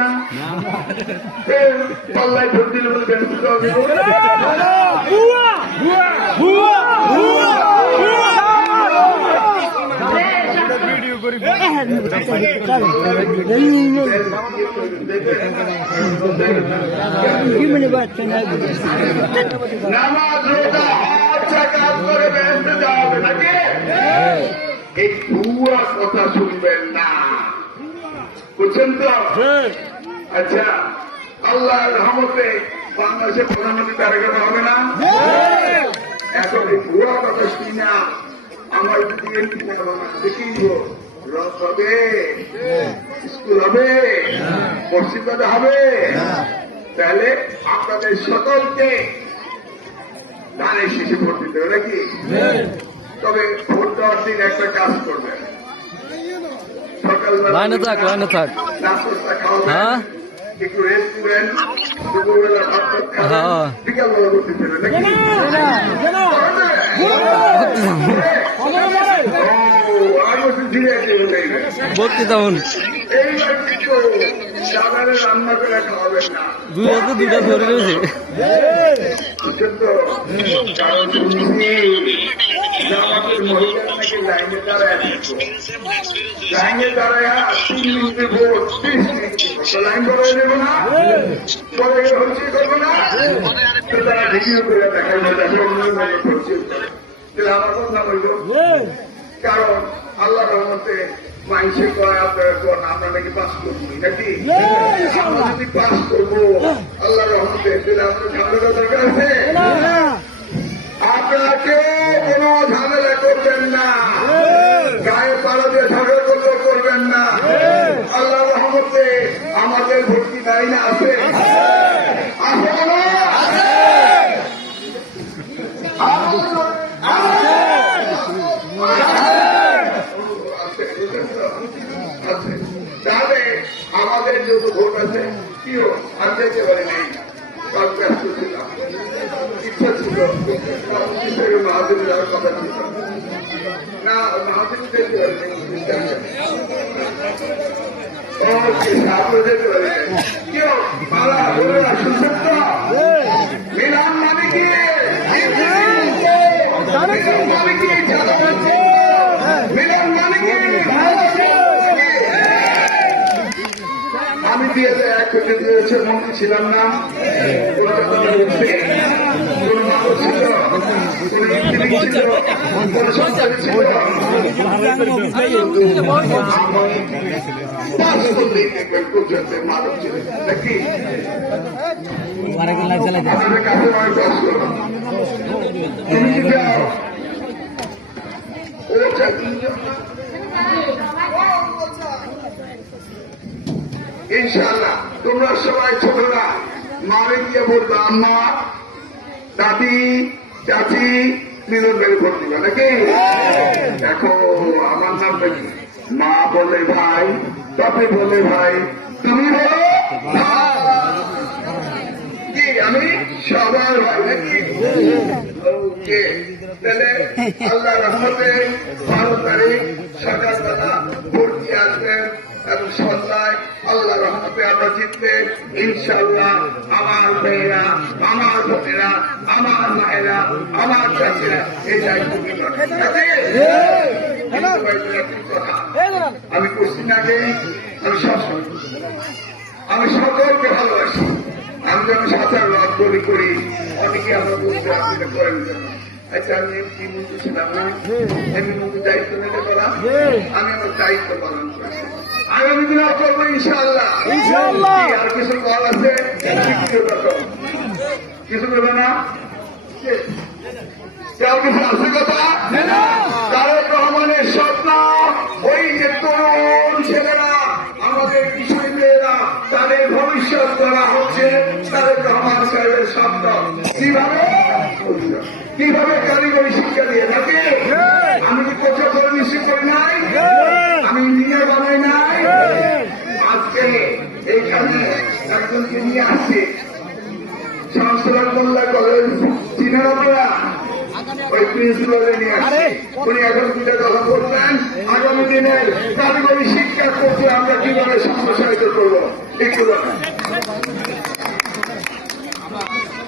না পাল্লায় ভোট দিলে বলে বেঞ্চিত হবে নামাজ রোজা হজ জাকাত করে বেহেশতে যাওয়া হবে নাকি? এই ভুয়া কথা শুনবেন না, বুঝছেন তো? আচ্ছা, আল্লাহর রহমতে বাংলাদেশের প্রধানমন্ত্রী তারেক রহমান হবে না? এখন এই ভুয়া কথা শুনি না আমার বিএনপি দেখি রথ হবে, স্কুল হবে, মসজিদ হবে, তাহলে আপনাদের সকলকে ধানের শীষে ভোট দিতে হবে নাকি? তবে ভোট দেওয়ার দিন একটা কাজ করবেন, সকালবেলা নাস্তা খাওয়াবেন, একটু রেস্ট করবেন, দুপুরবেলা ভাত খাবেন, বিকালবেলা করতে দেবেন নাকি? এইবার কিছু সাধারণ রান্না করে খাওয়াবেন না, দুইটা ধরে রয়েছে। কারণ জামাতের মহিলা নাকি লাইনে দাঁড়ায় 3 মিনিটের ভোট 30 মিনিট লাইন করাই দেবো না, পরে হচ্ছে করবো না, তারা ভিডিও করে দেখাই আমার কথা বলল। কারণ আল্লাহ রহমতে মাইসে কয় আমরা নাকি পাস করবো নাকি? আমরা যদি পাস করবো আল্লাহ রহমতে তাহলে আপনার ঝামেলা দরকার আছে? আপনাকে কোন ঝামেলা করবেন না, গায়ে পাড়া দিয়ে ঝগড়া করবেন না। আল্লাহ রহমতে আমাদের ভর্তি লাইনে আছে, আছে না? তাহলে আমাদের যত ভোট আছে কেউ আর যেতে পারে নেই, ব্যস্ত ছিলাম, ইচ্ছা ছিল মাহাদেব যাওয়ার কথা ছিল না, মাহাদেব যেতে পারে যেতে পারে কেউ পালা বলে না, শুনছেন তো? মিলান মানে কি? আমি দিয়ে 1 কোটি দিয়েছে মন্ত্রী ছিলাম না, মানব ছিলেন নাকি? ইনশাআল্লাহ তোমরা সবাই ছোটরা মারে গিয়ে বলবো আম্মা, দাদি, চাচি, মিলন ভাই ভোট দিবা নাকি? দেখো আমার নাম নাকি মা বলে ভাই, বাপে বলে ভাই, তুমি বলো কি আমি সবার ভাই নাকি? ওকে, তাহলে আল্লাহ রহমতে 12 তারিখ সকালবেলা ভোট দিয়ে আসবেন এবং সন্ধ্যায় আল্লাহ রহমতে আমরা জিতলে ইনশাআল্লাহ আমার মেয়েরা, আমার বোনেরা, আমার মায়েরা, আমার চাষিরা এই দায়িত্ব কথা আমি করছি না আগে, আমি সকলকে ভালোবাসি। আমি যখন সাঁতার রাত বলি করি অনেকে আমরা বলতে আপনি করেন কেন? আচ্ছা আমি এমপি মন্ত্রী ছিলাম না, এমপি মন্ত্রীর দায়িত্ব নিতে পারা, আমি আমার দায়িত্ব পালন করছি। আগামী দিনে করবো ইনশাআল্লাহ। আর কিছু কল আছে, কিছু করবে না, কিছু আছে কথা? তারেক রহমানের স্বপ্ন ওই যে তরুণ ছেলেরা, আমাদের কিশোরী মেয়েরা, তাদের ভবিষ্যৎ করা হচ্ছে তারেক রহমান সাহেবের স্বপ্ন। কিভাবে কারিগরি শিক্ষা দিয়ে থাকে? আমি কি কোথাও করে নিশ্চিত করি নাই, আমি ইঞ্জিনিয়ার বানাই নাই। আজকে এইখানে একজনকে নিয়ে আসছে সংস্করণ মোল্লা কলেজ, চিনেন আপনারা? ওই ওই প্রিন্সিপালে নিয়ে আসছি। উনি এখন দুটা কথা বলবেন, আগামী দিনের কারিগরি শিক্ষা করতে আমরা কিভাবে সম্প্রসারিত করবো একটু